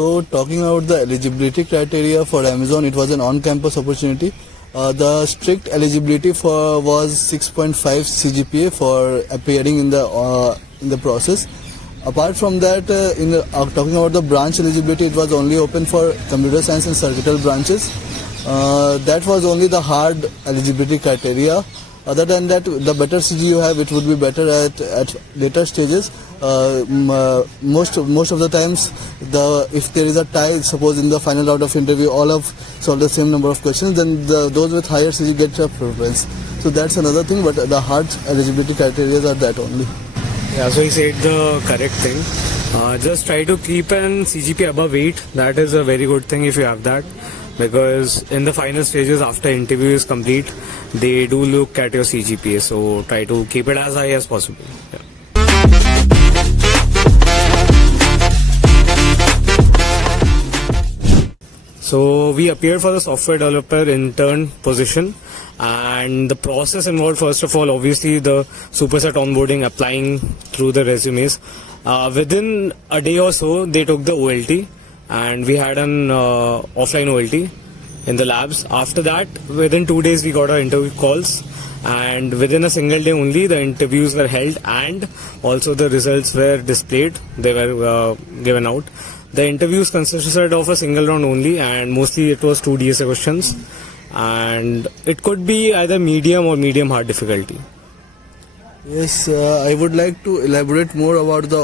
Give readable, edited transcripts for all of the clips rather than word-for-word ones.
So talking about the eligibility criteria for Amazon, it was an on-campus opportunity. The strict eligibility for was 6.5 CGPA for appearing in the process. Apart from that, talking about the branch eligibility, it was only open for computer science and circuital branches. That was only the hard eligibility criteria. Other than that, the better CG you have, it would be better at later stages. Most of the times, if there is a tie, suppose in the final round of interview, all have solved the same number of questions, then those with higher CG get a preference. So that's another thing, but the hard eligibility criteria are that only. Yeah, so he said the correct thing. Just try to keep an CGP above 8. That is a very good thing if you have that. Because in the final stages, after interview is complete, they do look at your CGPA. So try to keep it as high as possible. Yeah. So we appeared for the software developer intern position, and the process involved, first of all, obviously the superset onboarding, applying through the resumes. Within a day or so, they took the OLT, and we had an offline OLT in the labs. After that, within 2 days, we got our interview calls, and within a single day only, the interviews were held, and also the results were displayed. They were given out. The interviews consisted of a single round only, and mostly it was 2 DSA questions, and it could be either medium or medium hard difficulty. Yes, I would like to elaborate more about the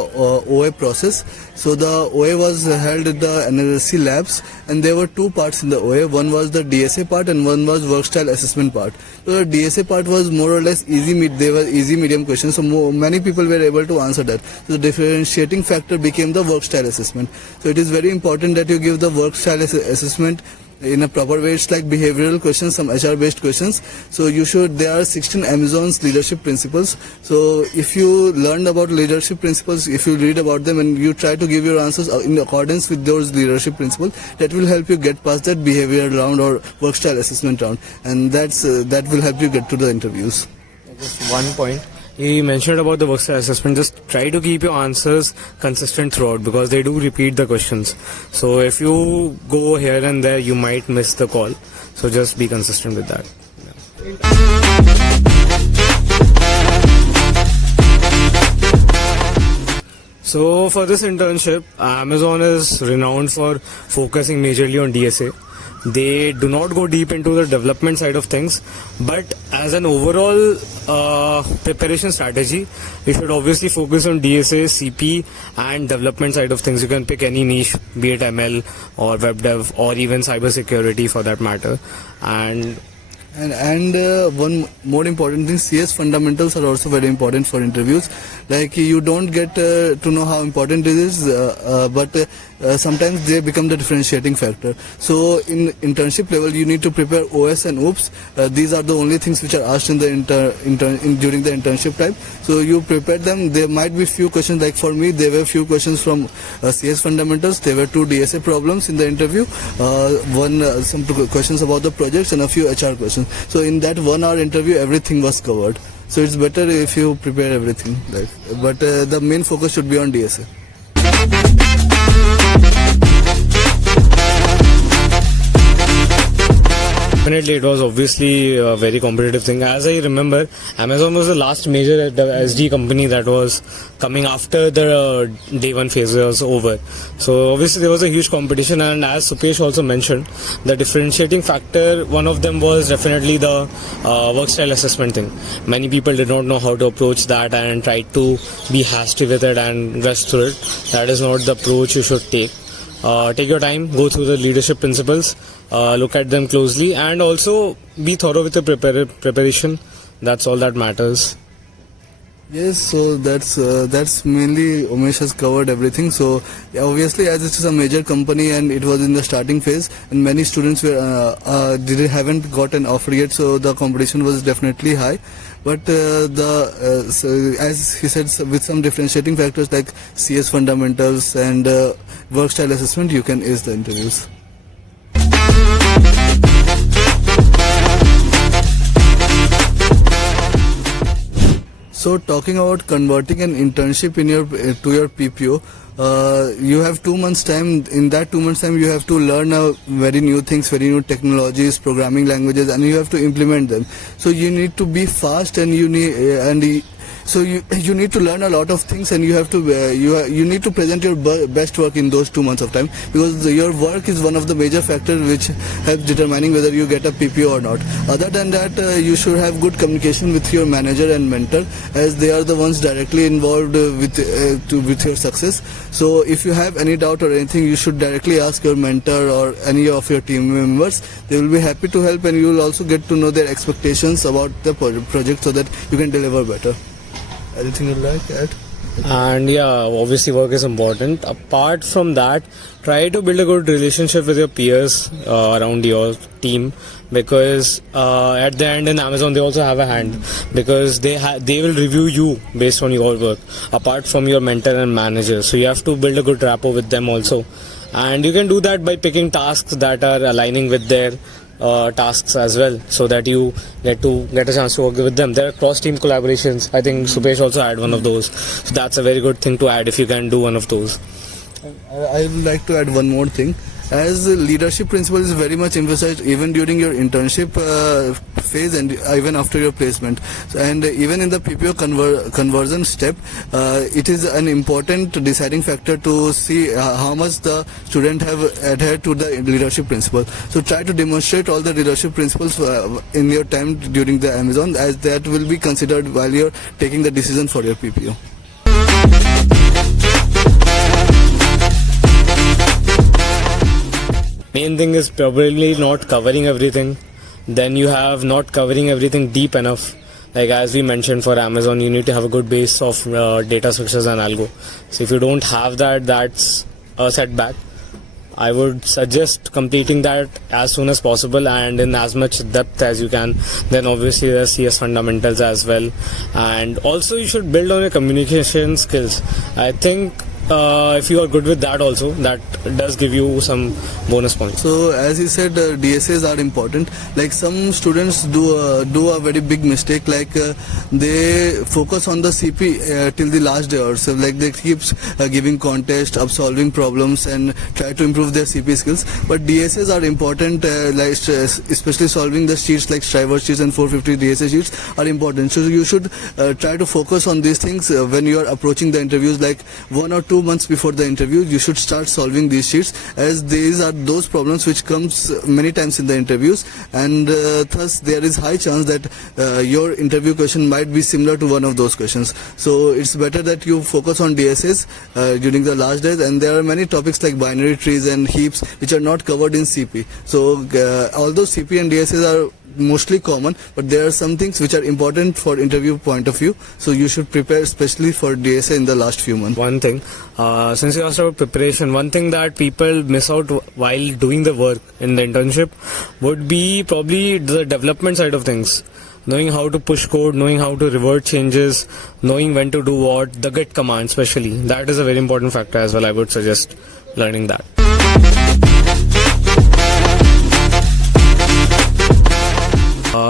OA process. So the OA was held at the NLSC labs, and there were 2 parts in the OA. One was the DSA part and one was work style assessment part. So the DSA part was more or less easy. They were easy medium questions, so many people were able to answer that. So the differentiating factor became the work style assessment. So it is very important that you give the work style assessment in a proper way. It's like behavioral questions, some HR based questions. So there are 16 Amazon's leadership principles. So if you learn about leadership principles, if you read about them and you try to give your answers in accordance with those leadership principles, that will help you get past that behavioral round or work style assessment round, and that will help you get to the interviews. Just one point. He mentioned about the work style assessment. Just try to keep your answers consistent throughout, because they do repeat the questions. So if you go here and there, you might miss the call. So just be consistent with that. So for this internship, Amazon is renowned for focusing majorly on DSA. They do not go deep into the development side of things, but as an overall preparation strategy, you should obviously focus on DSA, CP and development side of things. You can pick any niche, be it ML or web dev or even cyber security for that matter. And one more important thing, CS fundamentals are also very important for interviews. Like you don't get to know how important it is, but sometimes they become the differentiating factor. So in internship level, you need to prepare OS and OOPS. These are the only things which are asked in the during the internship time. So you prepare them. There might be few questions. Like for me, there were few questions from CS fundamentals. There were 2 DSA problems in the interview. Some questions about the projects and a few HR questions. So in that 1 hour interview, everything was covered. So it's better if you prepare everything. But the main focus should be on DSA. Definitely, it was obviously a very competitive thing. As I remember, Amazon was the last major SD company that was coming after the day 1 phase was over. So obviously there was a huge competition, and as Supesh also mentioned, the differentiating factor, one of them was definitely the work style assessment thing. Many people did not know how to approach that and tried to be hasty with it and rush through it. That is not the approach you should take. Take your time, go through the leadership principles, look at them closely, and also be thorough with the preparation. That's all that matters. Yes, so that's mainly Umesh has covered everything. So obviously, as it is a major company and it was in the starting phase, and many students haven't got an offer yet, so the competition was definitely high. But as he said, with some differentiating factors like CS fundamentals and work style assessment, you can ace the interviews. So talking about converting an internship in your to your PPO, you have 2 months time. In that 2 months time, you have to learn very new things, very new technologies, programming languages, and you have to implement them. So you need to be fast, and so you need to learn a lot of things, and you have to you need to present your best work in those 2 months of time, because your work is one of the major factors which helps determining whether you get a PPO or not. Other than that, you should have good communication with your manager and mentor, as they are the ones directly involved with your success. So if you have any doubt or anything, you should directly ask your mentor or any of your team members. They will be happy to help, and you will also get to know their expectations about the project, so that you can deliver better. Anything you'd like to add? And yeah, obviously work is important. Apart from that, try to build a good relationship with your peers around your team, because at the end in Amazon they also have a hand, because they will review you based on your work apart from your mentor and manager. So you have to build a good rapport with them also, and you can do that by picking tasks that are aligning with their tasks as well, so that you get a chance to work with them. There are cross-team collaborations. I think Supesh also had one of those, so that's a very good thing to add if you can do one of those. I would like to add one more thing. As the leadership principle is very much emphasized even during your internship phase, and even after your placement, and even in the PPO conversion step, it is an important deciding factor to see how much the student have adhered to the leadership principle. So try to demonstrate all the leadership principles in your time during the Amazon, as that will be considered while you're taking the decision for your PPO. Main thing is probably not covering everything. Then you have not covering everything deep enough. Like as we mentioned, for Amazon, you need to have a good base of data structures and algo. So if you don't have that, that's a setback. I would suggest completing that as soon as possible and in as much depth as you can. Then obviously there's CS fundamentals as well. And also you should build on your communication skills. I think if you are good with that also, that does give you some bonus points. So as you said, DSAs are important. Like some students do a very big mistake, like they focus on the CP till the last day or so. Like they keeps giving contest, solving problems, and try to improve their CP skills. But DSAs are important, like especially solving the sheets like Striver sheets and 450 DSA sheets are important. So you should try to focus on these things when you are approaching the interviews. Like 1 or 2 months before the interview, you should start solving these sheets, as these are those problems which comes many times in the interviews, and thus there is high chance that your interview question might be similar to one of those questions. So it's better that you focus on DSAs during the last days, and there are many topics like binary trees and heaps which are not covered in CP. So although CP and DSAs are mostly common, but there are some things which are important for interview point of view, so you should prepare especially for DSA in the last few months. One thing, since you asked about preparation, one thing that people miss out while doing the work in the internship would be probably the development side of things. Knowing how to push code, knowing how to revert changes, knowing when to do what, the git command especially, that is a very important factor as well. I would suggest learning that.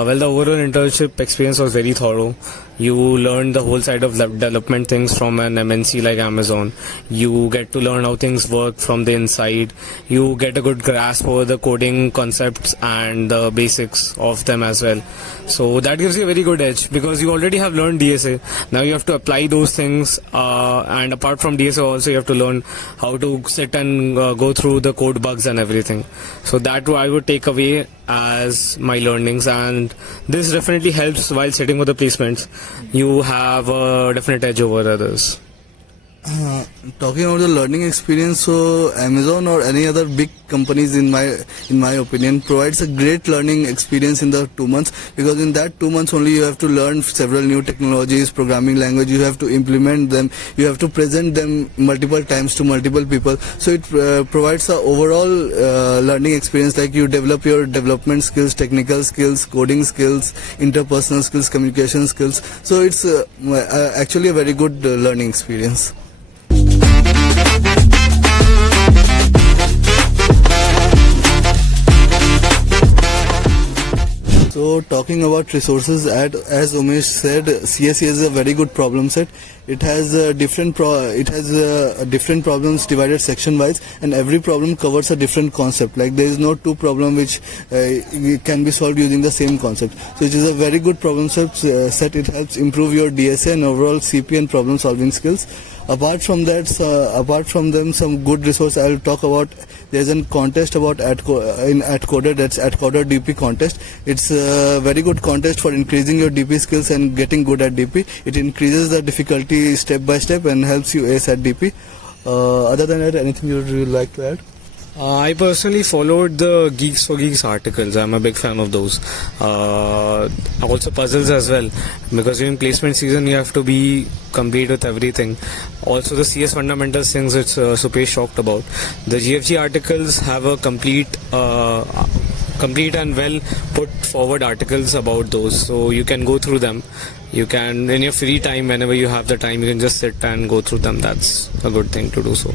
Well, the overall internship experience was very thorough. You learn the whole side of development things from an MNC like Amazon. You get to learn how things work from the inside. You get a good grasp over the coding concepts and the basics of them as well. So that gives you a very good edge, because you already have learned DSA. Now you have to apply those things, and apart from DSA also you have to learn how to sit and go through the code bugs and everything. So that I would take away as my learnings, and this definitely helps while sitting with the placements. You have a definite edge over others. Talking about the learning experience, so Amazon or any other big companies, in my opinion, provides a great learning experience in the 2 months, because in that 2 months only you have to learn several new technologies, programming language, you have to implement them, you have to present them multiple times to multiple people. So it provides a overall learning experience, like you develop your development skills, technical skills, coding skills, interpersonal skills, communication skills. So it's actually a very good learning experience. So talking about resources, as Umesh said, CSE is a very good problem set. It has different problems divided section wise, and every problem covers a different concept. Like there is no two problem which can be solved using the same concept. So it is a very good problem set. It helps improve your DSA and overall CP and problem solving skills. Apart from them, some good resource I'll talk about. There's a contest about in AdCoder, that's AdCoder DP contest. It's a very good contest for increasing your DP skills and getting good at DP. It increases the difficulty step by step and helps you ace at DP. Other than that, anything you would like to add? I personally followed the Geeks for Geeks articles. I'm a big fan of those. Also puzzles as well, because during placement season you have to be complete with everything. Also the CS fundamentals things which Supesh talked about. The GFG articles have a complete and well put forward articles about those, so you can go through them. You can, in your free time, whenever you have the time, you can just sit and go through them. That's a good thing to do so.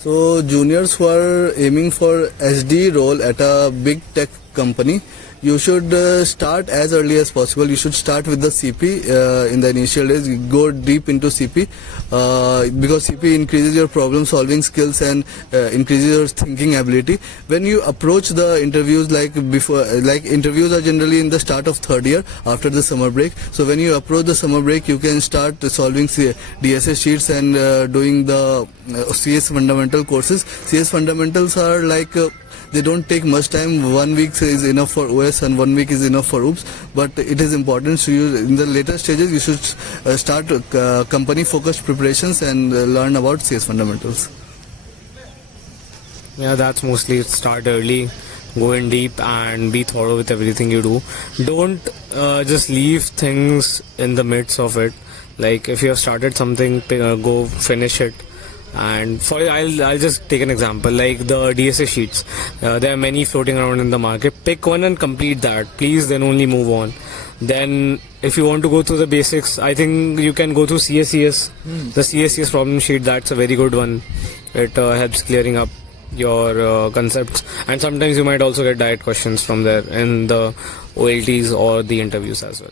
So juniors who are aiming for SD role at a big tech company, you should start as early as possible. You should start with the CP in the initial days. Go deep into CP because CP increases your problem solving skills and increases your thinking ability. When you approach the interviews, like interviews are generally in the start of third year after the summer break. So when you approach the summer break, you can start solving DSA sheets and doing the CS fundamental courses. CS fundamentals are like they don't take much time. 1 week is enough for OS and 1 week is enough for OOPS, but it is important. So you, in the later stages, you should start company focused preparations and learn about CS fundamentals. Yeah, that's mostly it. Start early, go in deep and be thorough with everything you do. Don't just leave things in the midst of it. Like if you have started something, go finish it. And I'll just take an example, like the DSA sheets. There are many floating around in the market. Pick one and complete that, please, then only move on. Then if you want to go through the basics, I think you can go through CSCS. The CSCS problem sheet, that's a very good one. It helps clearing up your concepts, and sometimes you might also get direct questions from there in the OLTs or the interviews as well.